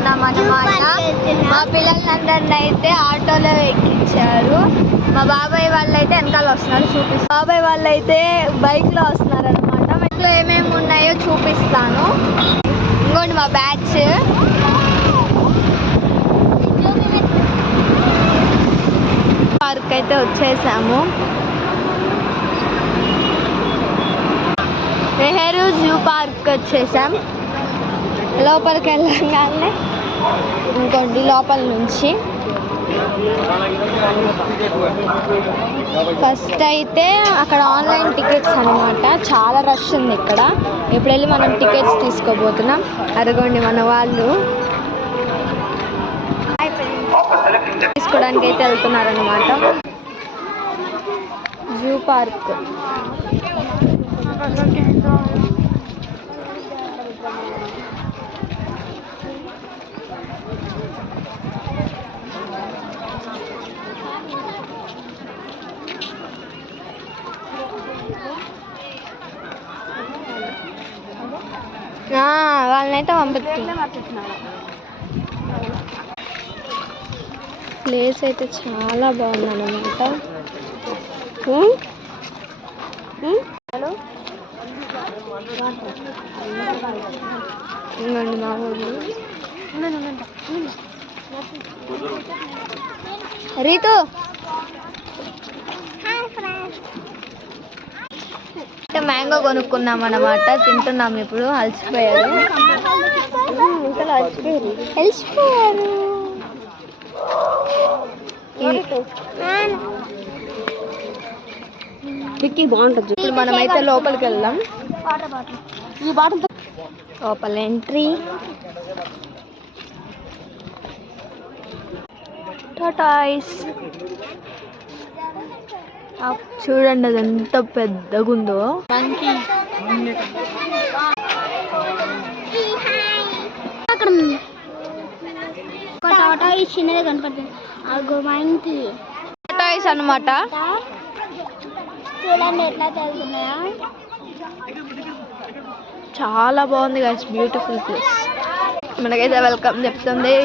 వెళ్తున్నాం అన్నమాట. మా పిల్లలందరినీ అయితే ఆటోలో ఎక్కించారు. మా బాబాయ్ వాళ్ళు అయితే వెనకాల వస్తున్నారు, చూపిస్తాను. బాబాయ్ వాళ్ళు అయితే బైక్లో వస్తున్నారు అనమాట. బైక్లో ఏమేమి ఉన్నాయో చూపిస్తాను. ఇంకోండి మా బ్యాచ్. పార్క్ అయితే వచ్చేసాము. నెహ్రూ జూ పార్క్ వచ్చేసాం. లోపలికి వెళ్ళగానే ఇంకోండి లోపల నుంచి ఫస్ట్ అయితే అక్కడ ఆన్లైన్ టికెట్స్ అనమాట. చాలా రష్ ఉంది ఇక్కడ. ఇప్పుడు వెళ్ళి మనం టికెట్స్ తీసుకోబోతున్నాం. అరగండి మన వాళ్ళు తీసుకోవడానికి అయితే వెళ్తున్నారనమాట. జూ పార్క్ వాళ్ళనైతే పంపిస్తున్నారు. ప్లేస్ అయితే చాలా బాగుంది అన్నమాట. హలో ఇంకోండి మా ఊళ్ళు. రీతు మ్యాంగో కొనుక్కున్నాం అన్నమాట. తింటున్నాం ఇప్పుడు. అలసిపోయారు. బాగుంటుంది. ఇప్పుడు మనమైతే లోపలికి వెళ్దాం. లోపల ఎంట్రీ. టాటాయిస్ చూడండి, అది ఎంత పెద్దగా ఉందో. అక్కడ టాటాయిస్ చిన్నదే కనపడుతుంది. టాటాయిస్ అన్నమాట. చూడండి ఎట్లా చదువుతున్నాయా. చాలా బాగుంది గైస్. Beautiful place. మనకైతే వెల్కమ్ చెప్తుంది.